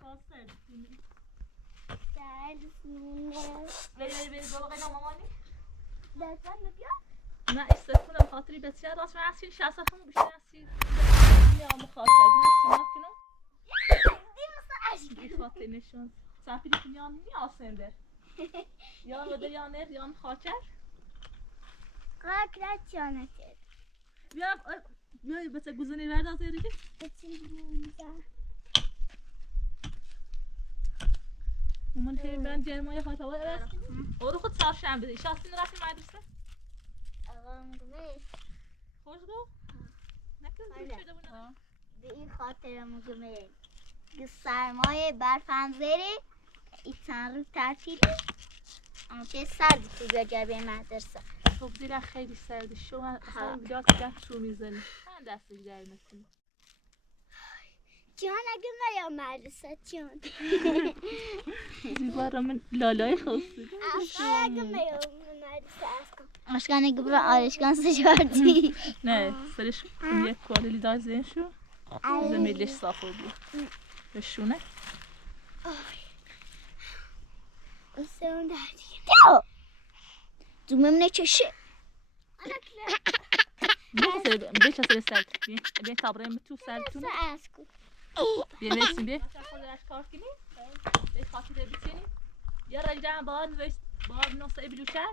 خاصه سرسونه بری بالا قینا مامانی دستم بیا نه استفونه خاطری بسیار راست من هستین شخصا همون بیشتر هستی یا مخاطر نه سیمات کنم دیمه خاطر نشون سفیری کنیان نی آسنده یا وده یا نر یا خاطر قاکرات چانه کرد بیا بس گوزنی ورد از ایری من که ben Cerma'ya hatalı evet. Oru xud çarşamba. İşasını rəsmi mədrsə. Ağam gümüş. Xoşdu? Nə qədər şeydə bunu? به این خاطرمو گمه سرمایه برفنزری ایتن رو تعطیلی اما که سردی تو بیا جبه مدرسه خب دیره خیلی سردی شو اصلا بیدار که شو میزنی من دست دیگری نکنی جان اگه نیا مدرسه جان زیبا را من لالای خواستی اصلا اگه نیا مدرسه اشکان اگه برا آرشکان سجاردی نه سرش یک کوالی لیدار زین شو زمیلش صافو بیا بشونه اون دردی دومم نچشه بیچه سر سرد بیا تابریم تو سردتونه بیا نرسیم بیا خود راش کار کنی بیا خاطره بچینی یا رنجان باید نصه بلوشن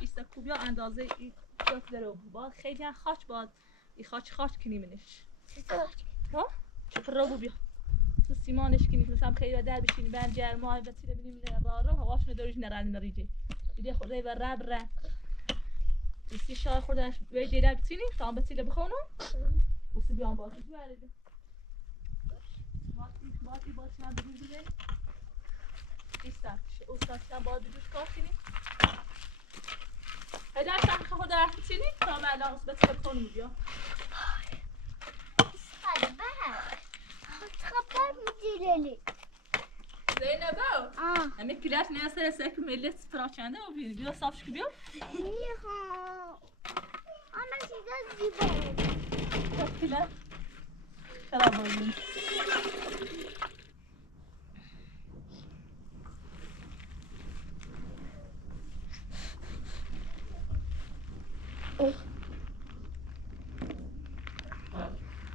ایستا کوبیا اندازه این کف درو باید خیلی هم خاچ باید این خاچ کنی منش ها؟ چطور رو بیا تو سیمانش کنی مثلا خیلی در بشینی بند جرمای و تیره بینیم رو هواش نداریش نرانی نریجه ایده خورده و رب رب ایستی شای خوردنش به دیره بچینی تا هم بچیله بخونم اوسی بیان باید تو برده باید من بگیر بزنی ایستا اوستاشتن باید بجوش کار کنی هیده اشتن که خود درخت بچینی تا هم الان اوسی بچیله بخونم بیا خبر میگیرلی زینبا همه کلاش نیاسته سرک ملت پراچنده و بیا صافش که بیا میخوام اما چیزا زیبا کلاش خراب بودیم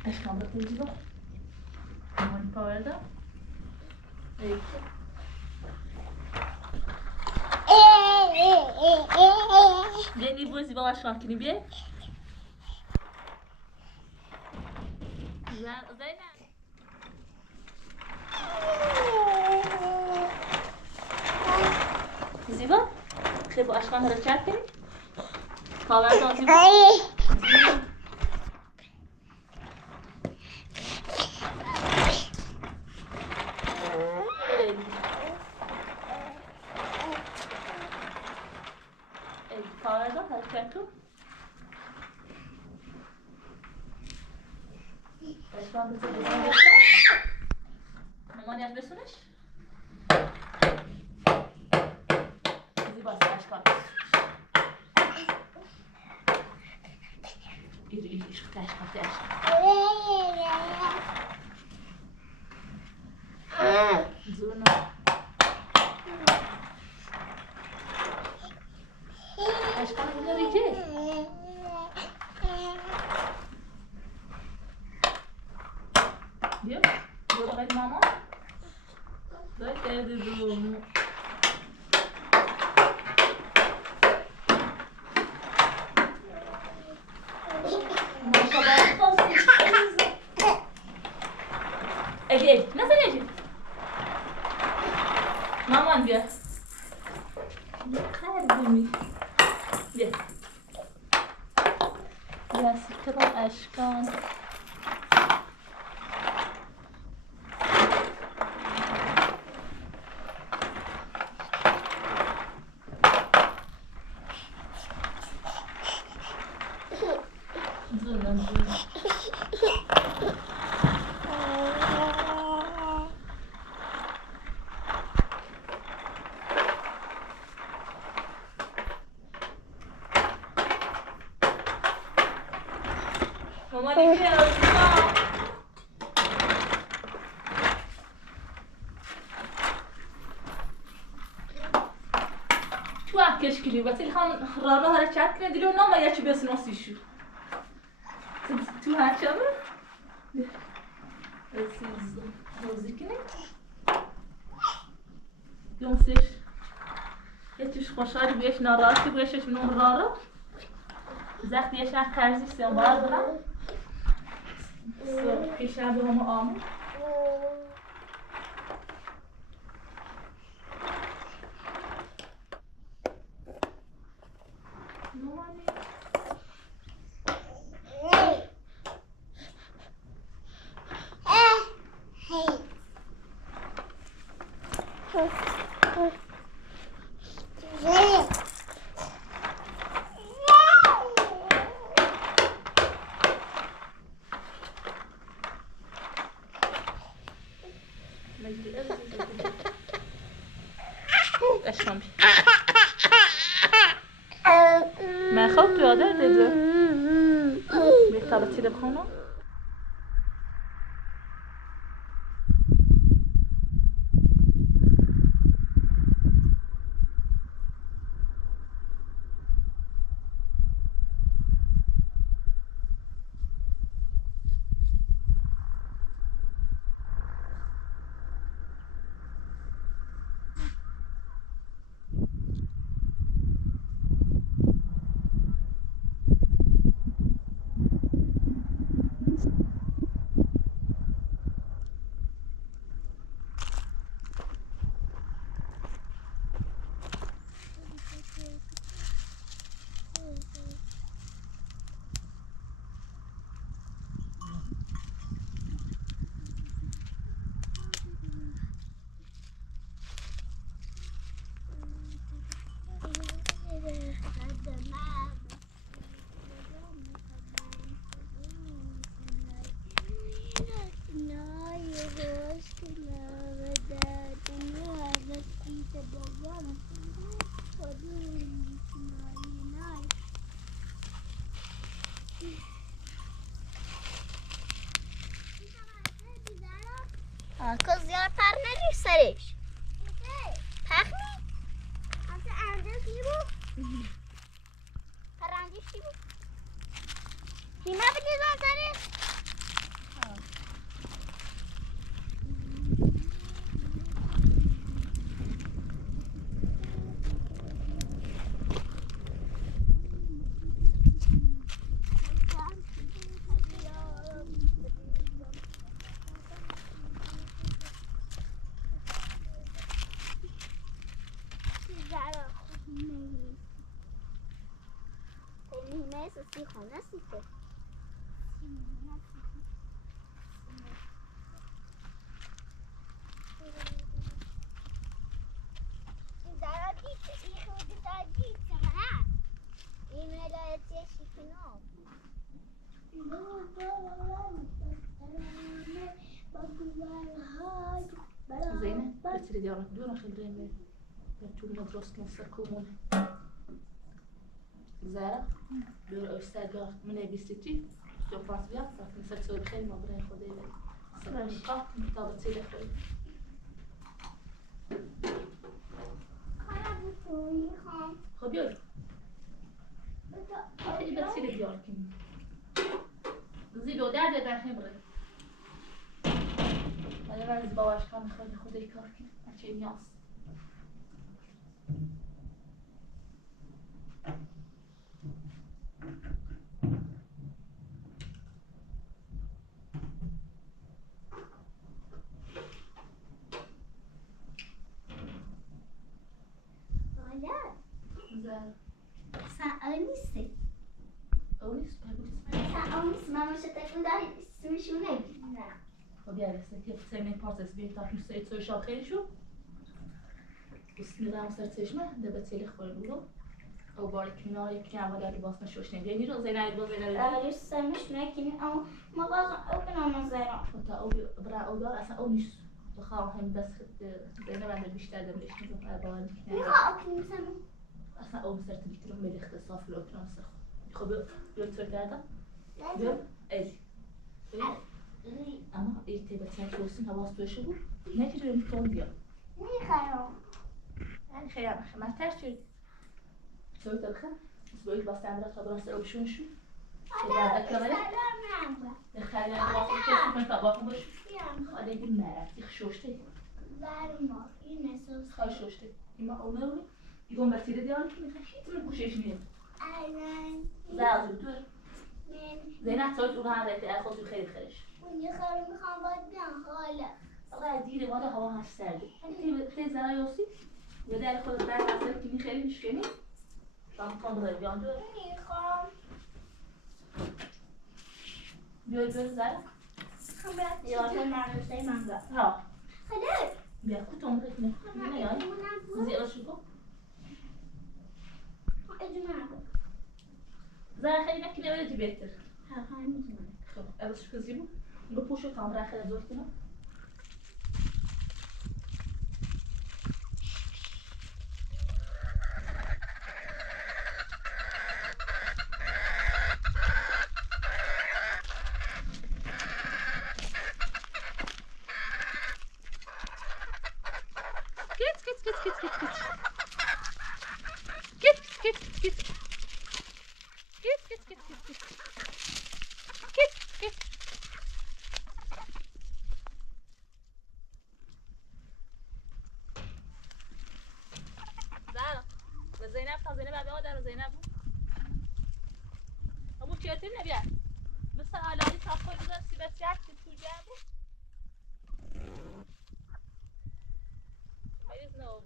اشکام بخیر زیبا مانی پاورده بیا نیبو زیبا اشکام کنی بیا زینب زیبا خیلی با اشکام حرکت کنی پاورده زیبا پاورده حرکت کن اشکام بزنی مامانی از بسونش زیبا اشکام İri şu taş. Zurna. Aşkım bunlar iki. Diyor. Diyor bak mama. Böyle dedi durumu. Ege, nasıl Ege? Maman diyor. Ne kadar gümüş. Diyor. Ya sıkıntı aşkım. Mama ne diyor? keşkili. Batil han rana hareket kine diliyor ama ya çi besin osi şu. Tu haçamı? Siz rozikine. Yomsiş. Yetiş خوشحال بیش ناراحتی باشش منو رارا. زخمی شهر ترزی سیم باید برم. پیشم به همه آمون. اشکام بی من خواب تو یاده دیدو بیتا بسیده بخونم کس زیاد پر ندیر سرش پخمی؟ همسه اندر کی بود؟ پرندش کی بود؟ هیمه بلیزان سرش؟ سی خانه سیته این دارا دیت این خود دارا دیت ها این ملایتی شکنو زينة بتري ديالك دون خلينا بتقول ندرس كنسر كومون زارا دور أستاذ من بيستي سوف أصبح فكنسر سوي بخير ما بري خدي لي سرقة مطابق سيد خير خبير خدي بتسيد ديالك زيدو درد در خبره ولی من از باورش کنم خودی کار کنم بچه نیاز نیستی نیست نیست من میشه تکون داری اسمشون نگید نه خب یارسته که سمین پارتس بیت تاکن سایت سوشال خیلی شو بسم الله سرتشمه دبتیل خورلو او باری کناری که اول باز نشوش نمیدی رو زینای باز زینای اولی سمش نکنی اما ما باز او کنم زینا تا او برا او دار اصلا او نیست بخوام بس زینا بنده بیشتر دمش میذارم باور کنم میخوام کنیم سمو اصلا او سرت بیترم به اختصاص لو کنم سر خب یه طور کردم یه ازی اما ارتباطات روسین حواس بشه بود نگیره میتون بیا میخوام یعنی خیلی من ترس شد سويت الخير سويت بس عندنا خبرة سرب شو حالا يا كمان نخلي الواقع كيف من طباخ باش خلي يقول مرة تخشوشتي زرما این احساس خشوشتي إما أولوي يقوم بسيرة ديالك نخشيت من كوشيش مين الان زعل دكتور من زينات سويت أولها على تأخذ بخير خيرش اون یه خیلی میخوام باید بیان حالا الله دیره والا هوا هست سرده تی زرا یاسی یا در خود در حاصل کنی خیلی میشکنی tam tam buraya bir anda میخوام gözler یادم مدرسه من رفت ha خلاص bir kutum rekme ne yani bizi alışık اجمع زرا خیلی مکنه ولی تبیتر ها میتونم خب alışık زیبو بپوشو tam برای خیلی زود کنم زینب تا زینب ابی آدر زینب ابو چیتر نبیه مثل علایی صفای بودن سی بسیار که تو جمعه مریض نو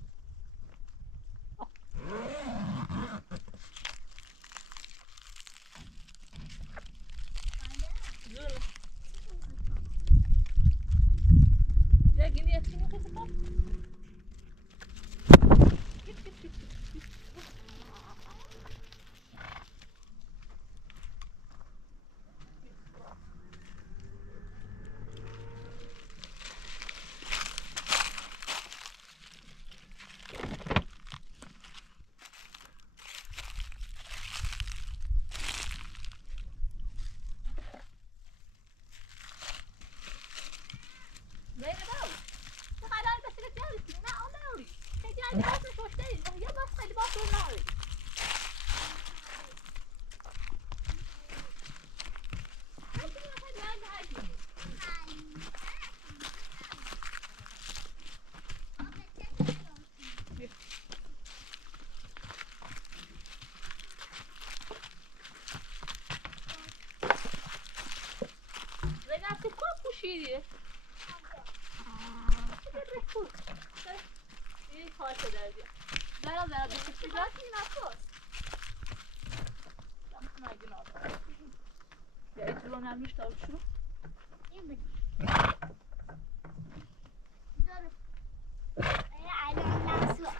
زور یا گینی یتینی که تفا شیریه این خاطر دردی زرا زرا بیشتر جاتی نکن دم نگی ناز یا ایتلون نمیش تا شروع این بدی زارو الان نسوا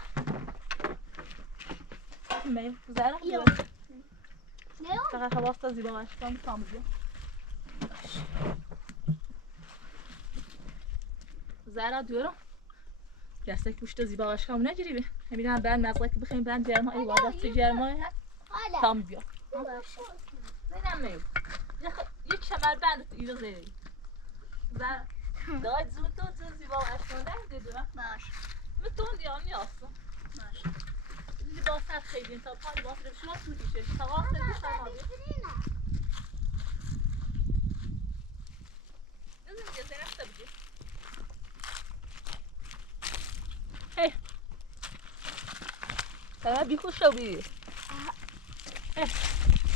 می زرا یو نه فقط حواست زیبا باشم تام بیا زرا دیورم دسته پوشت زیبا باشه همون نجریبه همین بعد مزرعه که بخیم برن جرما ای وادت جرما تام بیا نمیدونم یک شمر بند ایرو زیری زرا داید زود تو زیبا باشه دیدم باش متون دیام نیاستم باش لباس خیلی تا پای لباس رو شما تو دیشه تا وقت نمی‌شود هی تمام بیخوش شو بی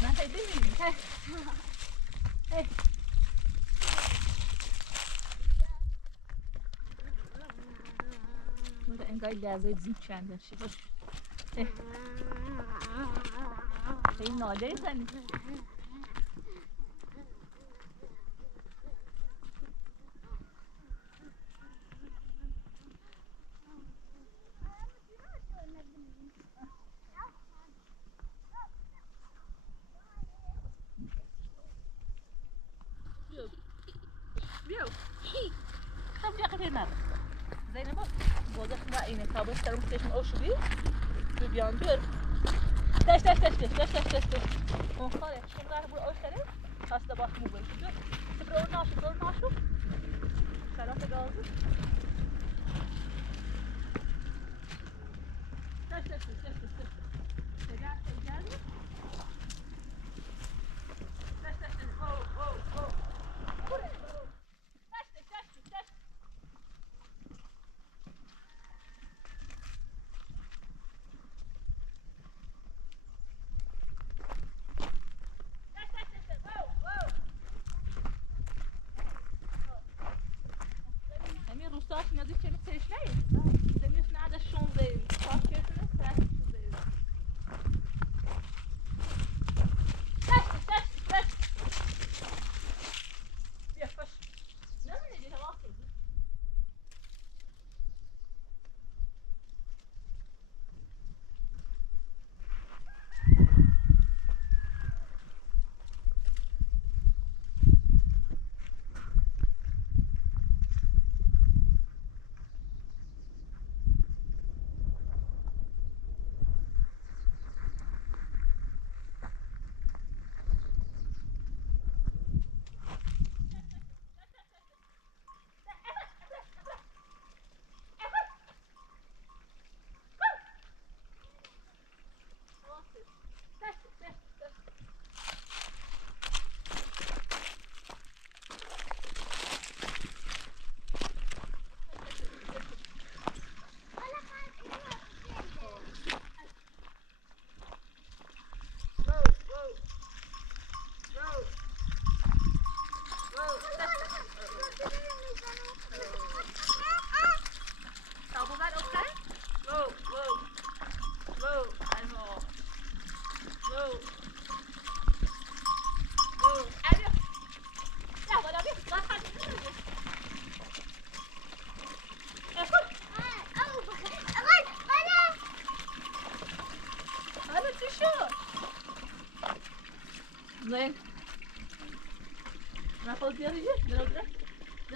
من خیلی می‌بینم هی ماذا انقاي لازم تزيد شاندن شي باش هي نادي ثاني بيو خاف يا قتل مره زينب بوزخ ما اینه تا بس ترم ستیشن اوشبی تو بیان دور داش اون خاله شون راه بو اوشره خاصه باش مو بول دور تبرو ناشو شرف گازو داش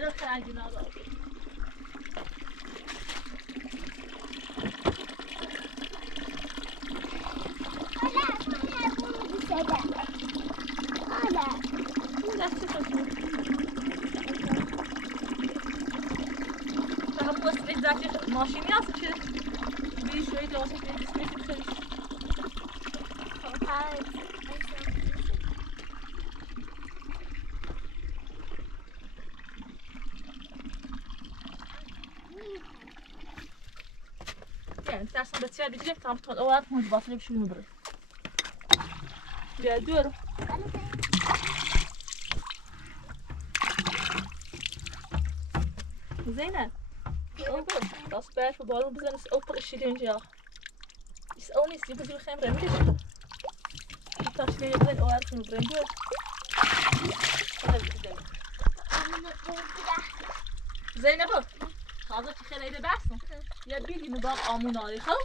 در خرجی نداره. همون اسمش زکی ماشینی هست که بیشوی جاسه که اسمش خیلی yani tersen betiye bitecek tam tot olarak mı basılı bir şey mi bırak? Gel diyorum. Zeynep. Oğlum, das berg voor ballen bezig is ook precies ja. Is ook niet, je moet geen rem dus. Ik dacht je bent al erg genoeg rem door. Wat heb je gedaan? Zeynep. حاضر خیلی بحثم یا بیدی مباق آموناری خب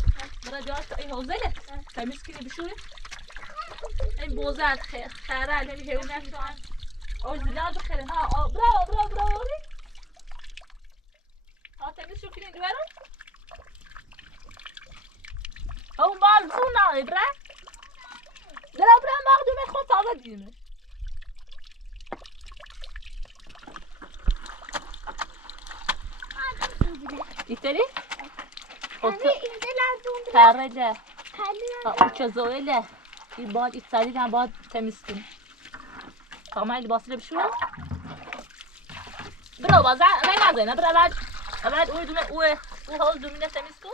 برای جاش این حوزله تمیز کنی بشوری این بوزد خیره نمی هیونه شوان اوز بلاد بخیرن ها براو ها تمیز شو کنی دوارم اون بال بسون نایی برا مقدومه خود تازه دیدمه İstedi? Karele. Uçazoyle. Bir bağ içeriden bağ temizsin. Tamam libasıyla bir şey var. Bravo bazen ben nazayım. Bravo. Uydum o havuz dumine temiz ko.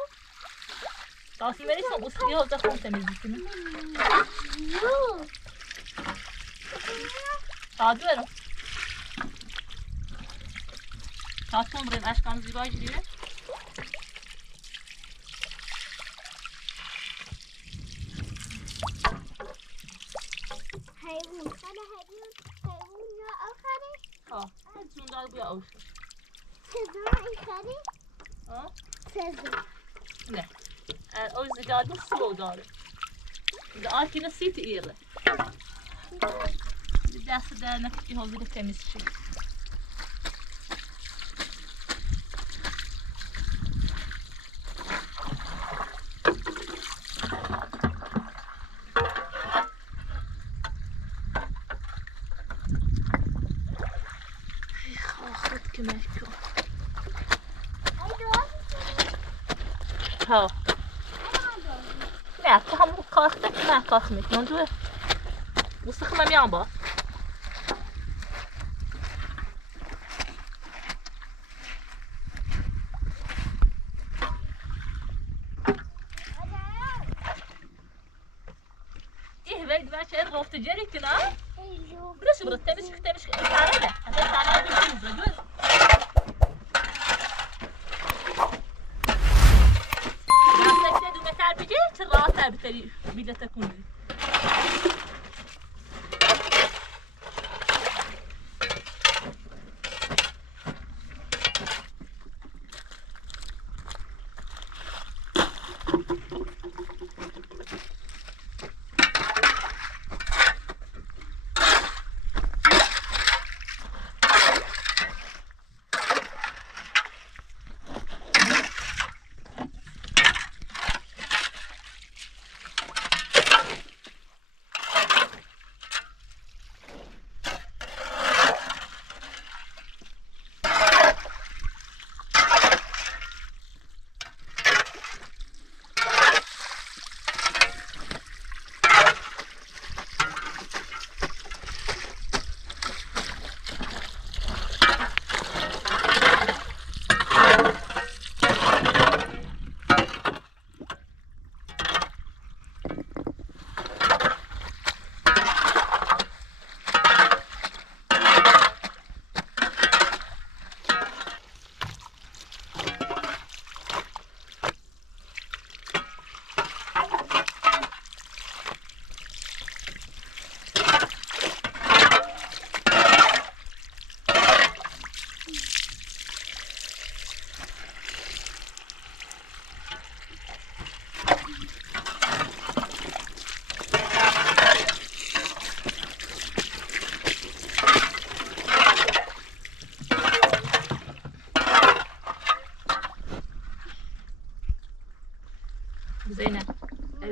Tasmin verirsen o sıkıya olacak o temizliğini. Hadi verim. Tatlım buraya aşkım zibaj diyor. Hayvan ya آخره ها زوندار بیا آخر سزا آخره ها سزا نه o زجاجة سلو داره ده آرکینه سیت ایره دست در نکتی حاضر تمیز شد ها نه تو همون کاخته که نه کاخ میکنم تو مستخدم میام با ایه وید بچه این رفت جری کنه برش برد تمیش تاره نه حتی تاره بیشتر دور چه راحت بتری بیله تکونی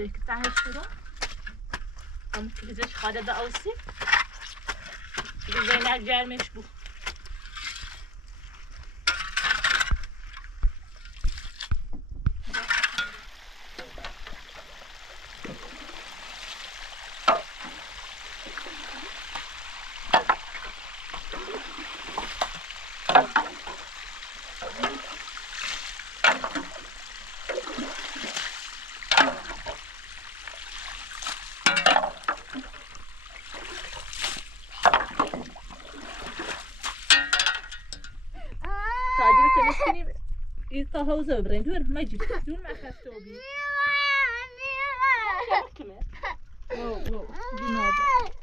که تهش شده هم که ازش خاله دا اوسی زینک جرمش بود تا حوزه ببرین دور ماجی دور ما خسته بی کمه واو جنابه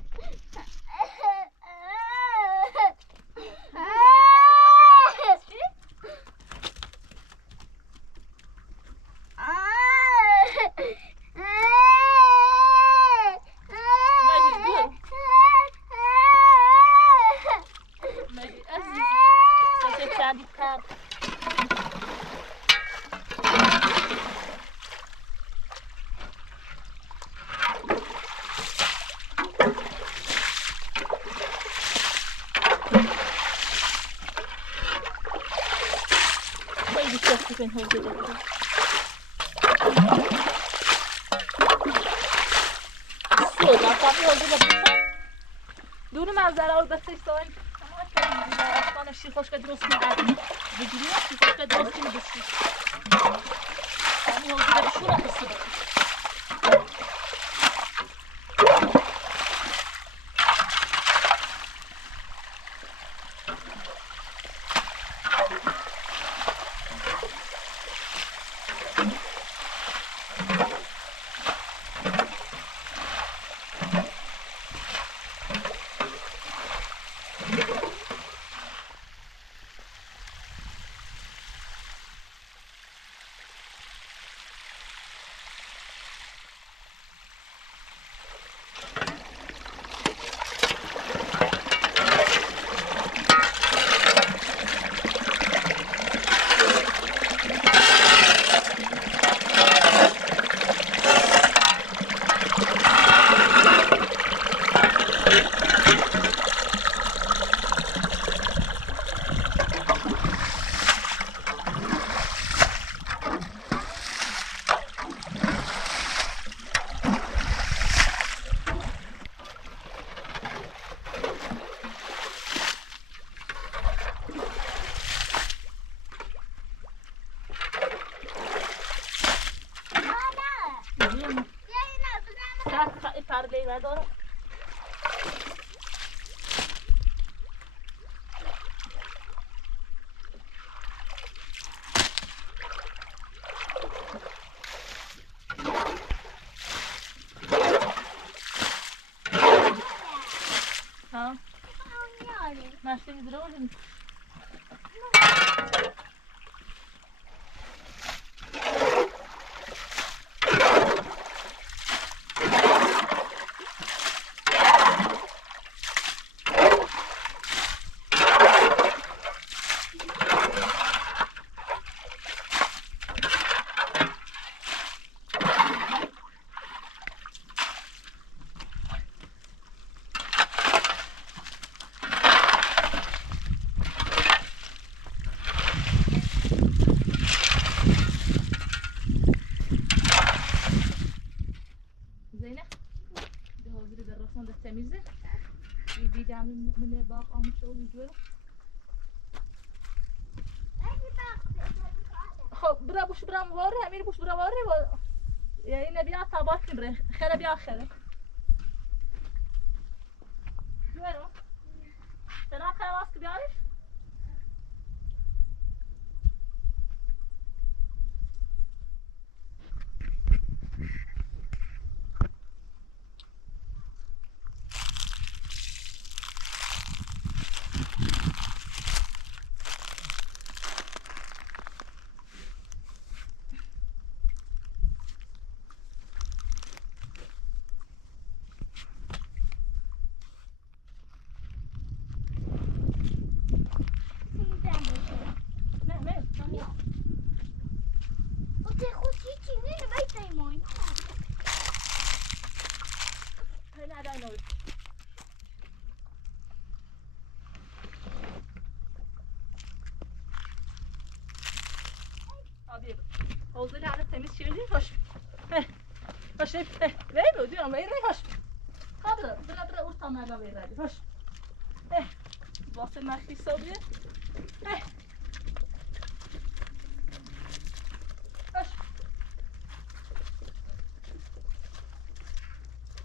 این حوزه داره سودا کافی حوزه داره دور منظره البته سوال اصلا شیر خوشگل درست می‌کنه بگیری شیر خوشگل درست می‌کنه این حوزه داره شورا قصه داره داره ها ماشي يدرون تمیزه دیدم من باغ آموزه و میگوره خب برا بوش برا مواره همین بوش برا واره و یعنی نبیا تابات نبره خیلی بیا خیلی جوارو تنها خیلی واسه بیارش حوزه على تمیز شیردی هاش هاش وی بودی اون وی هاش خبر برا اون تمام وی ردی هاش واسه مخی صبیه هاش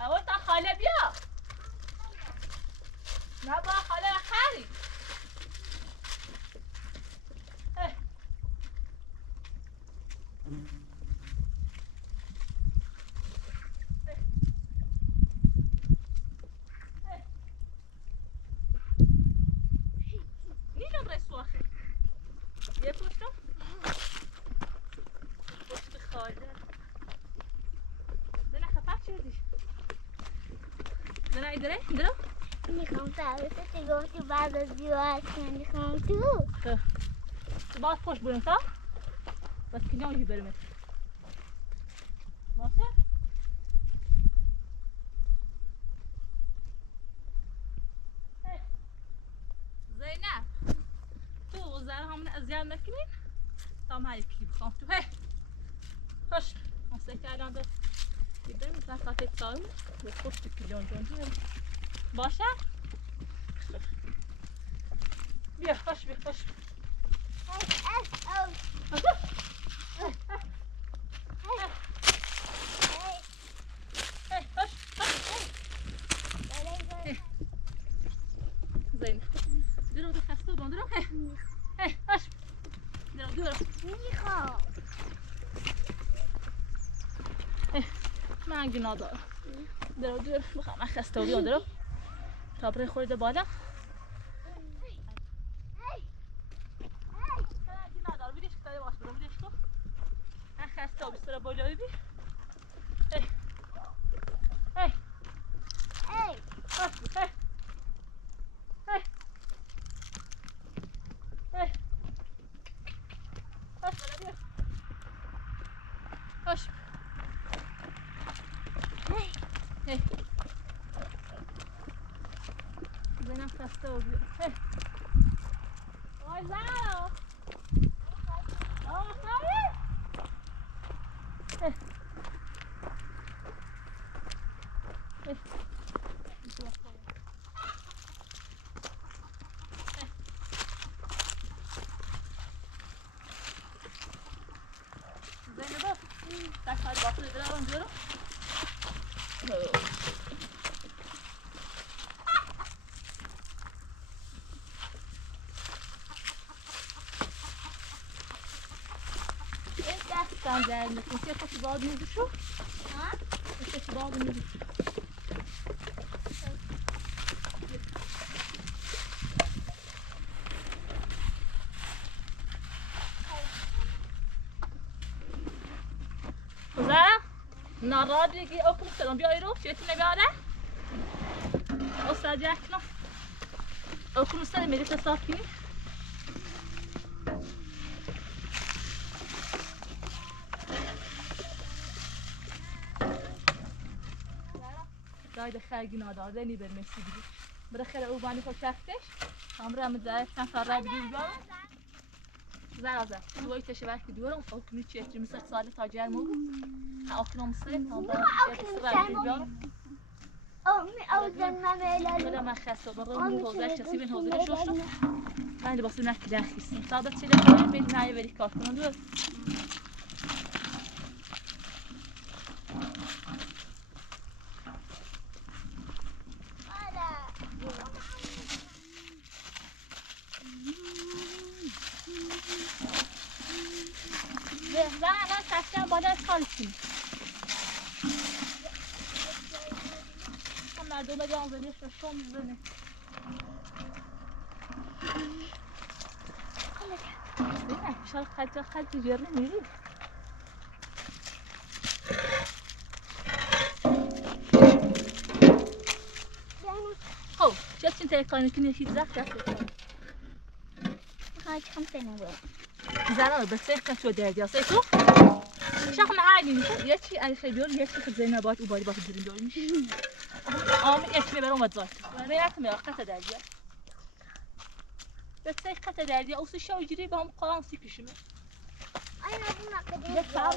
هوا تا خاله بیا نه با خاله خری درو میخوام تو گفتی بعد از دیوار میخوام تو باید خوش بریم تا بس که ناجی برمه ماسه زینب تو زره همون ازیاد نکنین تا هم هایی کلی بخوام تو خوش ماسه که الان دو بریم مثلا ساعت سالم و خوش تو کلیان جان باشه بیا خوش بیا خوش زين درو دو خسته بودم درو باش درو میخوام من گناه دارم درو بخوام خسته بودم درو تا برای خورده بالا خسته و بسر بالایی بی زنم خسته و بیا وای زارو Zeynep tak hadi bakıyor devam diyorum. Sen değerli. Nasıl yapası bağladığınızı şu? Ha? Nasıl bağladığınızı şu? Kızlar, narradiyi okumuşlar. Bir ayrı çetine bir ara. O sadece akla. Okumuşlar Melike Sakini. داید خرگی نادارده نی برمسی بیدی برای خیلی او بانی خود کفتش همراه هم داره چند سال رای بیدی بیارم زرازه دوی تشه برکی دیورم او کنی چیه چی مثل سال تاجر مو او کنم مثل تا با رای بیدی بیارم او زنم ایلالی بلا من خسته برای اون حوزه کسی بین حوزه شوشم من لباسو نکی دخیستم صادت چیده کنیم بین نایه ولی کار کنم دور زن الان کشتن بالا از خالص کنیم هم مردم بدی آنزلیش رو شو میزنه بینه شاید خلطی جره میری خب چه چین تایکانی کنی هیچ زخت دست کنی میخوای چکم سنو برم زنان بسیخ کن شو دردی هسته تو شاخ معالی میشه یه چی علیخی بیار یه چی خود زینه باید او باری باید بریم داری میشه آمی اسمی برام وزارت ریاکم یا قطع دردی بسیخ قطع دردی اوسی شو جری با هم قرآن سی پیشمه یه سال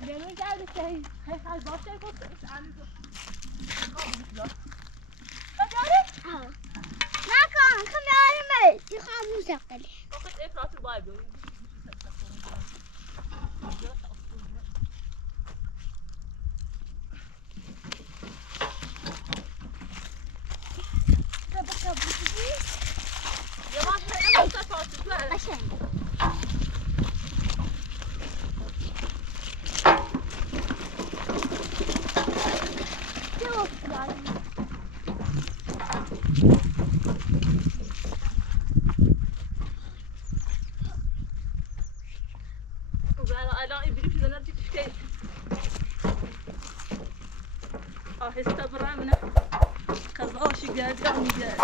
بیرون کرده که هی باشه گفت نکن خمیارمه تی خاموش اقلی فقط افراط باید بیایی آهسته برم نه قضاشی گردم میگرد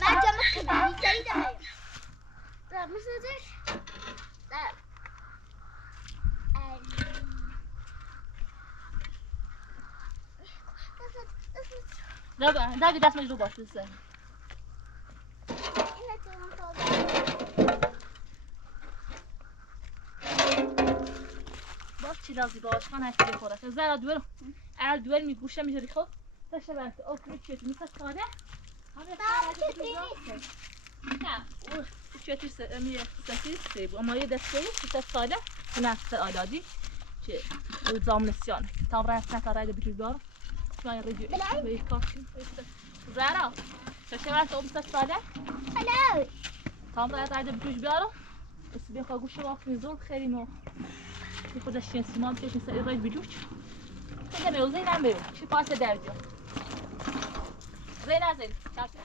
من جمع کنم نیتایی دارم در مسازش در نه دست مجلو باش بزن باش چی لازی باش خان هستی بخوره زرا دوئل دوئل میگوشه میجری خب تشه برد اوکی چیت میسه ساده نه او چیتی سیب اما یه دسته میسه ساده نفس آدادی چه زامنسیانه تا برای نتارای بجوبار شما رجوع به کارشون زرا تشه برد او میسه ساده هلو تا برای بجوش بیارم بس بياخد جوش واقف نزول خيري مو ياخد الشين سمام كيف يصير يريد بجوش كده ميو زين عميو شي فاسه دارجو زين زين تعرفي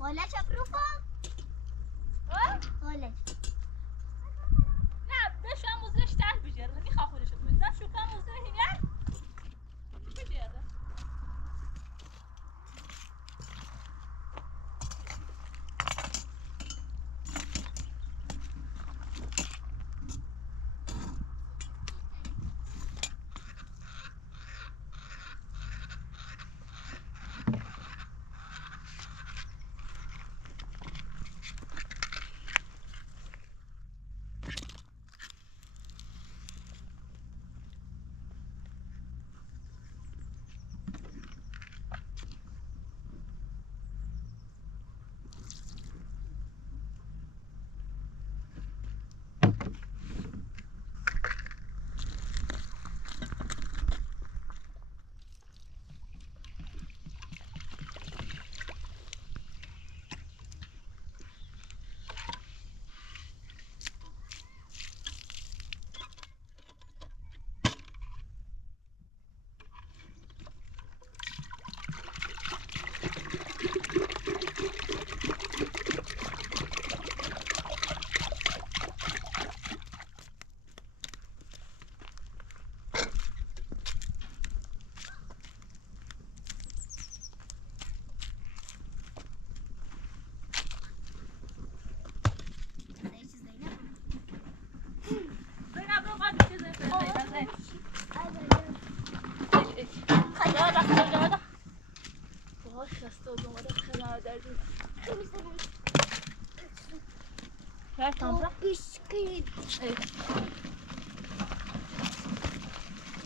ولا شبروفه ولا لا ده شو مزرش تعرف بجير هني خاخورش بنزل شو كان مزره هنا بجير bisküvit. Evet.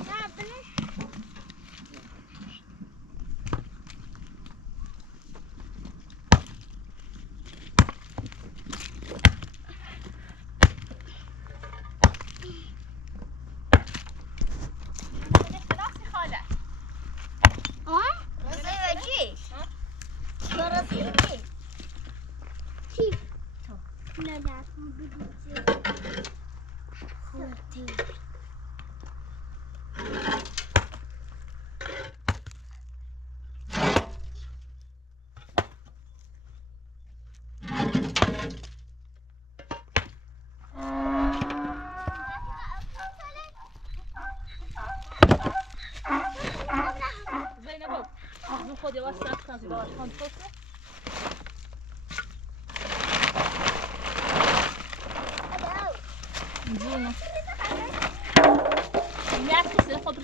Ne yaptınız? خود یواش سخت کنی باش کن تو جون میاد که خود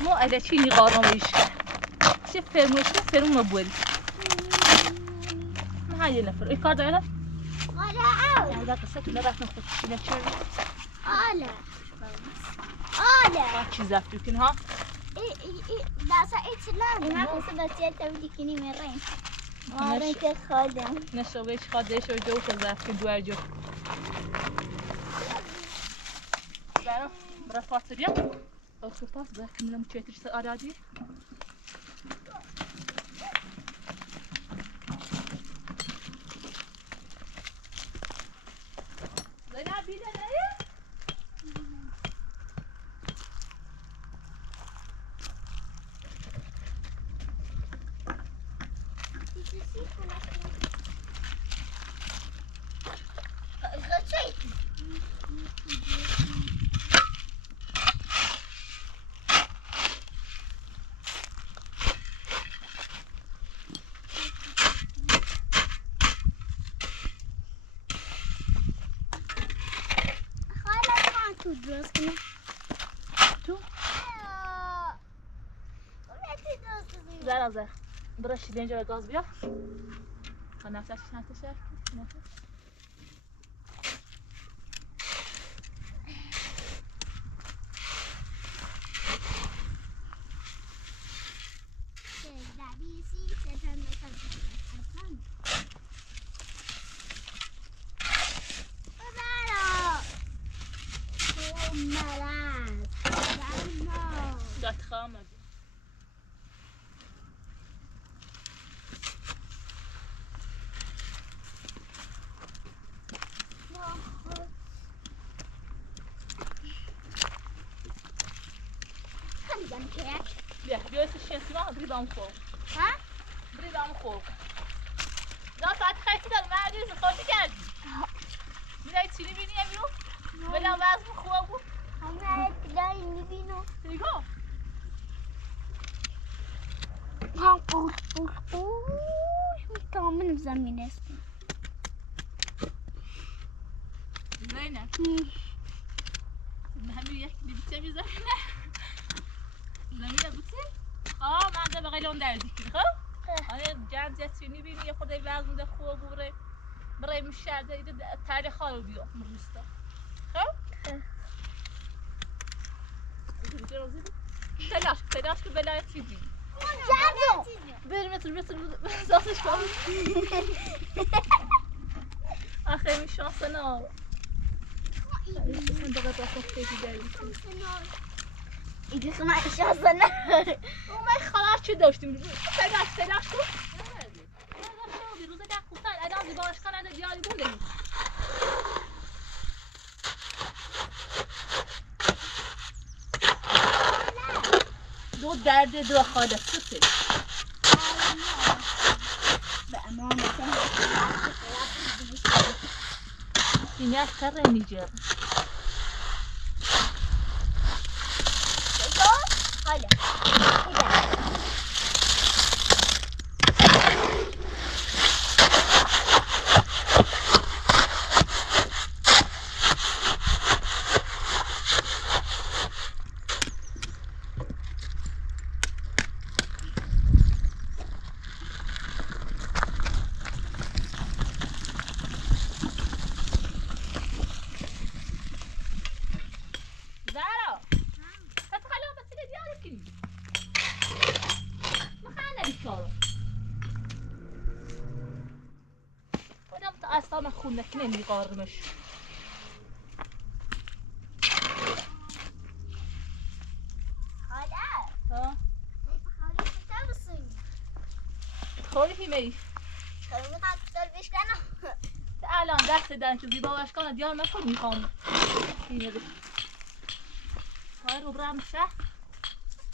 ما اگه چینی قارمش چه فرموش فرم نبود ما هاي نفر اي کار داره ولا عاود هذا قصه لا راح ناخذ الى تشري چی زفت کن ها داسا ایت لازم ما بس تبدي كني مرين مارك خادم نشويش خادش و جو زفت دوار جو برا فاطمه او كفاف بكمل متشتر سارادي زينب بينا نايه درست کنم تو زر برش اینجا گاز بیا نفسش نتشه خامه بیا الشمس ما بريدام فوق ها بريدام فوق لا ساعت خايفة ما عادي خودي قاعد بداية تشيلي بيني أميو ولا باز بخوابو هم تلاقي نبينو تيجو هم قوش كامل زمین است زينة همین یک بیشتر می‌ذاره زمینه بوده من ده بغیر اون دردی کنی خب آن جان جسمی بینی یه خدای وزن ده خوب بره برای مشاهده ایده تاریخ رو بیو مرستا خب تلاش که بلای چیزی جانو بریم زاتش کن آخه این شانس نه این دقیقه داخل خیلی داریم ایده شما شانس نه ما خلاص چی داشتیم تلاش کن روز ده خوبتر الان زیباش کننده دیاری بوده دو درد دو خاله سوته به امان این یک کار نیجر حالا اصلا خونك نمی قارمش حالا خالی کتاب بسونی خوری می خالی میخواد کتاب بشکنم الان دست دن که زیباش کنه دیار نکن میخوام اینه بس های رو برم شه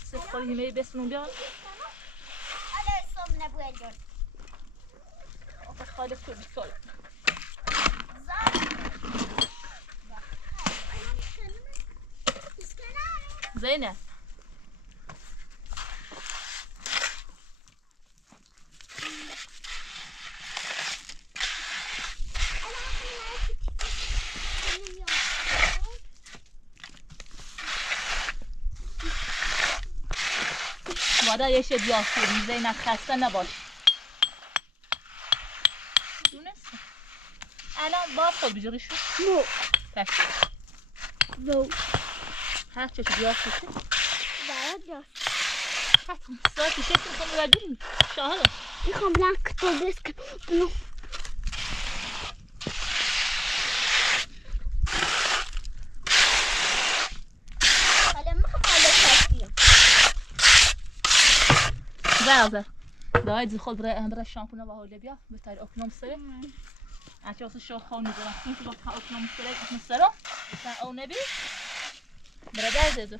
سه خوری می بسنون بیار حالا اسم نبوید جان آخه خالی کنی کل زينة باید یه شد یاد کنی زینب خسته نباش دونستم الان باز خود بجوری شد نو پس نو هر چه شد یاد کنی باید یاد ساعتی که میخوام ببریم شاهد میخوام بلنک تو دست کنم زازه داید زی خود برای شامپونه و حوله بیا بهتر اکنام سره اچه واسه شو خونی دارم این که وقت اکنام سره اکنام سره بسن او نبی برای درده دو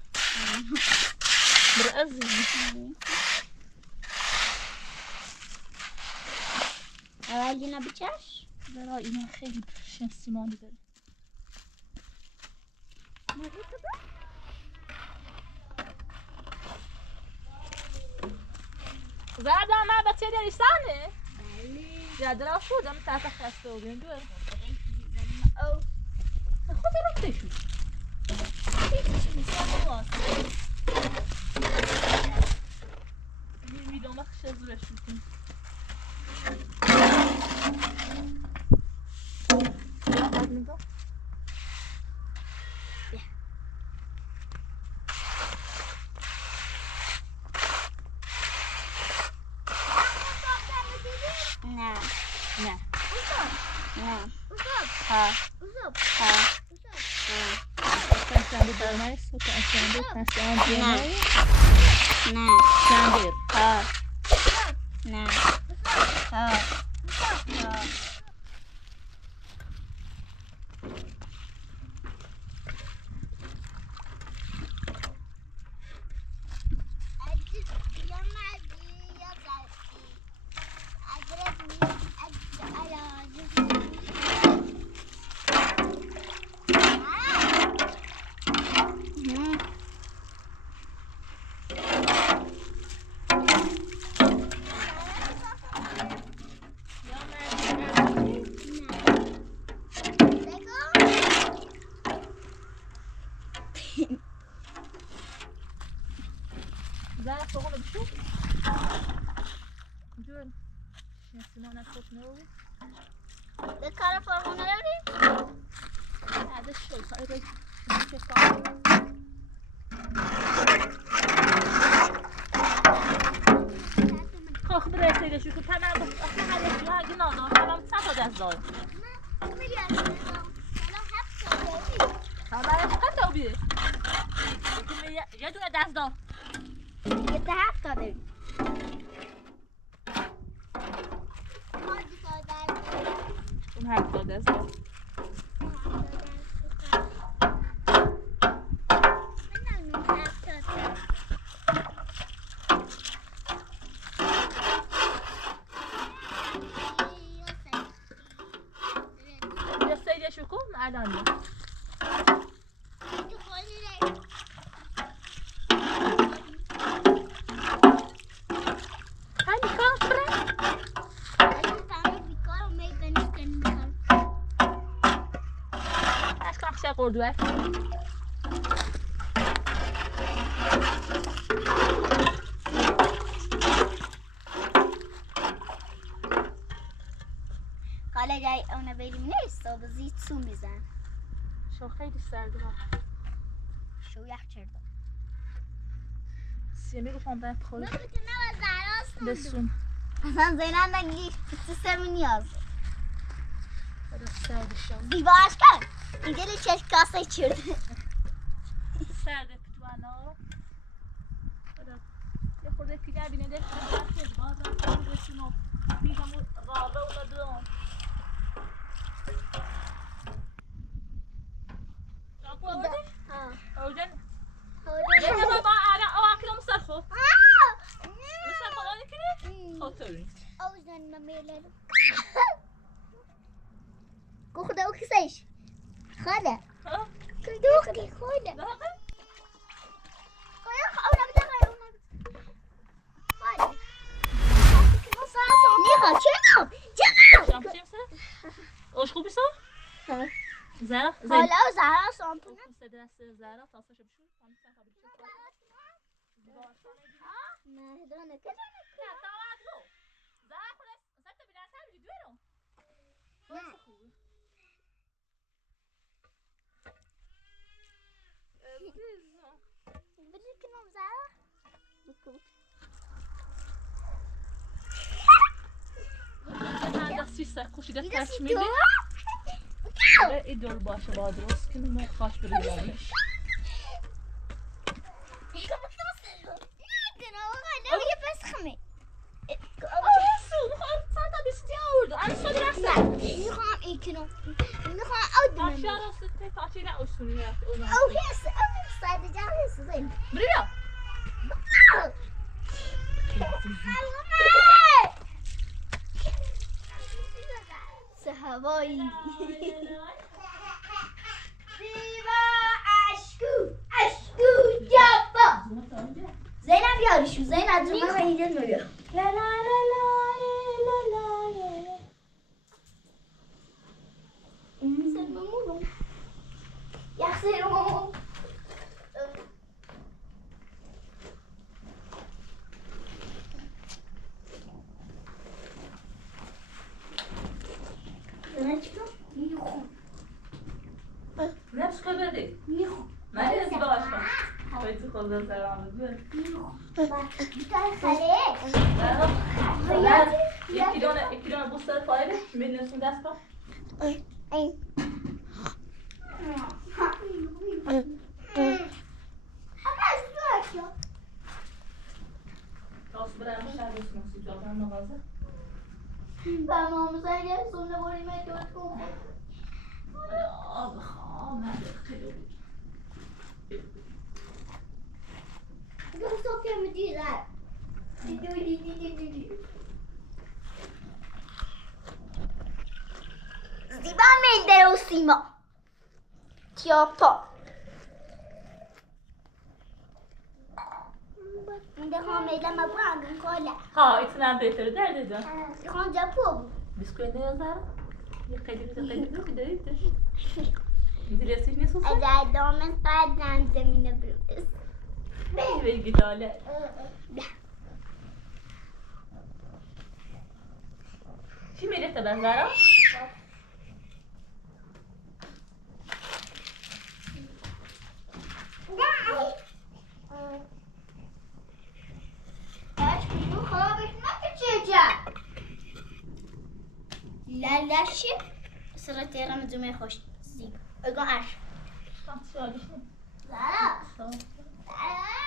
برای ازی اول اینا بچش برای اینا خیلی شن سیمانی داره زردم من بچه دریستانه؟ بله یادرا خودم تحت خسته و بیم دوه او خود رفته شد میدونم اخش زورش بکنم بعد میگم نه نه نه ها ها Pensando dar mais, tô pensando نه Xander, ha, نه ha, ha. Zara فوقونه بشو جون نسیمان از خود نروی به کار فرمونه داری؟ عدش شد سایی باید چه کار خب برسیده شو که تمام اصلا حالشی ها اگه نادار تمام چند تا دست داره تمام چقدر تا بیه یه دونه دست دار یه ده هفت تا داری اون هفت تا دست دار یه سیده شو کن الان بیا قردوه حالا جای اونو بریم نیست و بزید سو میزن شو خیلی سرده ها شو یخ چرده سیمی گفتم باید خوری نبوده نبا زهراست بسون اصلا زینم نگی تو سرمون نیاز بدا سرده شم دیواش کن این دلی چشم کاسه چرده سرده پتوانا بدا یه خورده پیگر بینه دل کنه باز هم خورده بسون و بیدم رابه و بدون اوجن یه بابا آره او اکلم سرخو مثل خدا نکنی خاطری اوزن ممیلل خدا او کسیش خاله دوختی خاله خاله خاله نیخوا چرا شامپو چیم سه؟ اوش خوبی سو؟ زهرا؟ حالا زهرا شامپو سه دست زهرا تاسش بشون مهدانه که نه دعوت رو زهر خودش سرت بیرن سر بیدی دویرم نه بری کنم زهر بکن من دستی سر خوشیده تشمیلی ایدول باشه با درست کنم ما خواهش بری بریش میخوام ایکنو میخوام آدم اشیاء راست تکاچی نه اصولیت او هست sadece hırsızım. بریا Sahavai. Ziva aşkı, aşkı yapma. Zeynep yarışı, Zeynep cümle yiyeceğiz mi? La la la la la la la. Sen mamulum. Yaxşıyım. نفس خبره من از باشم خیلی خدا سلام بگو یکی دونه بوستر فایده میدونستون دست کن تاسو برای شهر اسم سیجاتن مغازه Ben mamıza gel sonra boyuma dört kum. آب خام خیلی Göz sokuyor mu diyorlar? Ziba mendere o sima. Tiyato. ده خامه ما برانگ کلا. ها ایتونم بهتره درد جان. خان جپو. بیسکویت نیازار. یه قدری دارید. میدونستیش نیست از دامن قدم زمینه برس. بگی داله. چی میرفته بنظرم؟ لالاشی سرت تیرم جمعه خوش زیب اگه اش سوالش نه زارا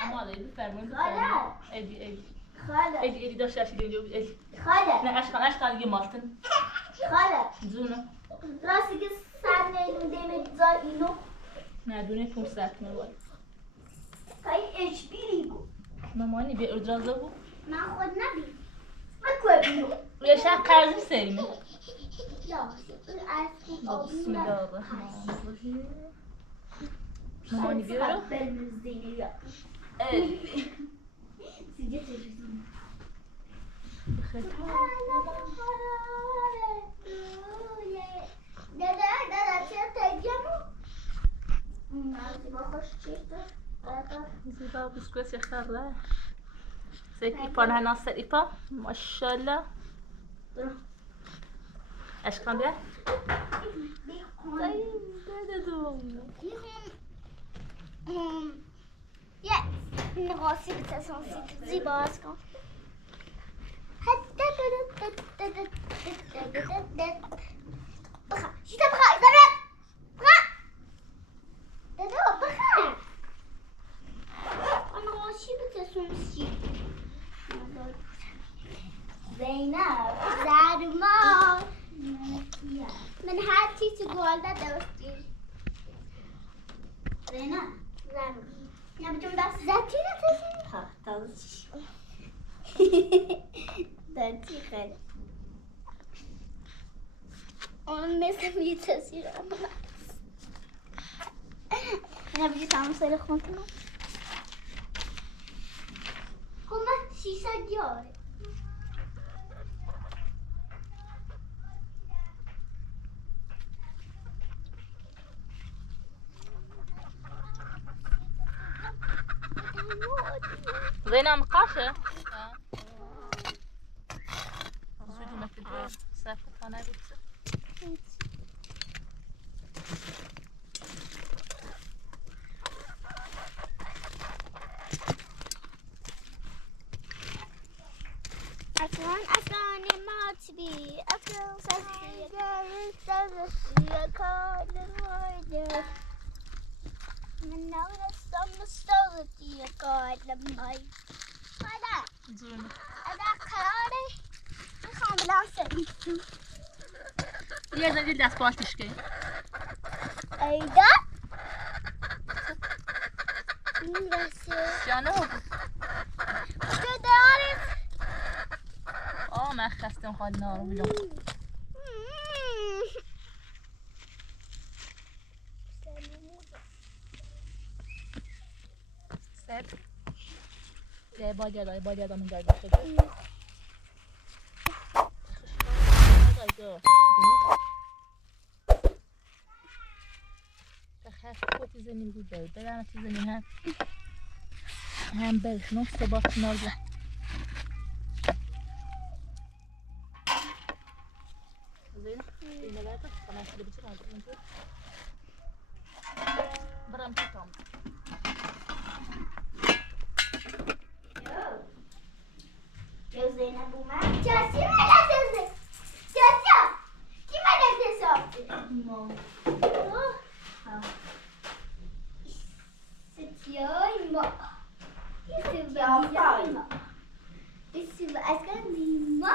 اما علی بفرمایید ایدی خاله ایدی داشت شاشیدی ایدی خاله نه اشکال دیگه مارتن خاله زونه راستی که سر نیدون دیمه زار اینو نه دونه 500 میواد کای اچ بیری گو مامانی به اجازه بود من خود نبی من بیرو یه شب قرضی سریمه بسم الله الرحمن الرحیم مامانی بیارو سیجه تجربه بخیر دادا چه تگیمو زیبا خوش چیسته زیبا بسکویت یخترله زیت ایپان ها ناصر ایپا ماشالله اشکان بیا نقاسی به تسانسی زیباست کن بخواه شیطه بخواه ایزابل بخواه دادا بخواه نقاسی به تسانسی زینب زرما من هر چیزی گوالده دوستی زینب زرما نه بچون دست زدی نتسی؟ ها تازه دادی خیلی اون مثل میتسی رو نه بچون تمام سر خون کنم خب من 600 یاره زينب قاشه زودی مکتب صرف خانه بود أكون ماتبي أكون سسي سسي أكون الوردة من نور السما استغطي أكون لماي هذا زونه هذا قراري میخوام بلاسم یه زنجیل دست پاشتش که ایدا میرسه جانه بود تو داریم من خستم خواهد نارو بیلم سب یه باید آدم جای باشه خیلی خودی زمین بود دارید بدن تو زمین هم برش نفت با نارده زين إلى لا تفصل اللي بتصير هذا برام تام يا زينب وما جاسي ولا تزي جاسا كيما لا تسوي ماما ستياي ما يسوي ما يسوي أسكن ما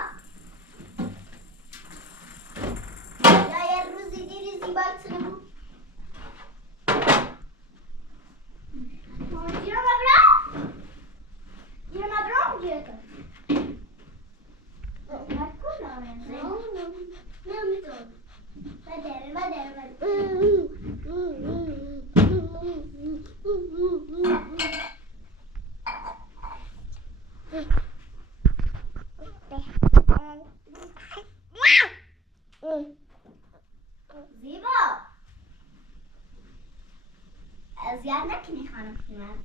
بايتنمو Gira una broglie. Ma cosa vende? No, non mi trovo. Vedere. زیبا زیاد نکنی خانم خونت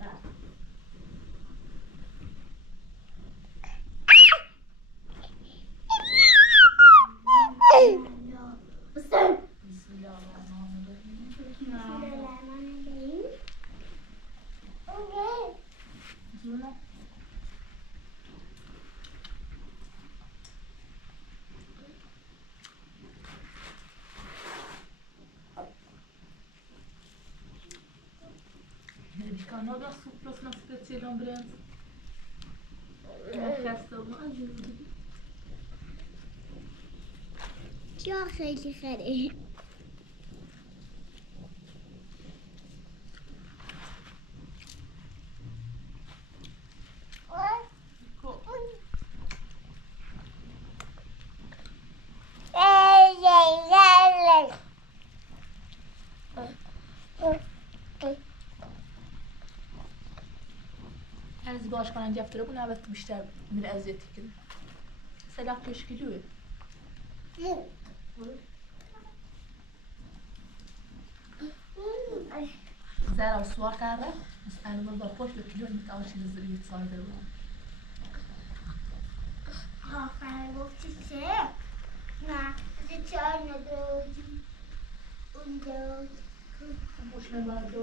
Några sopplossna speciella bröd. Jag kastar Ja, خیلی خیلی از باش کنن جفتره بونه البته بیشتر میره اذیتی کنه سلاح کشکیلوه زرع سوار کرده بس انا با پشت به کلیون میتواش نزدیک ساده بود آفرین گفتی چه؟ نه چه نداری اونجا خوش نبرد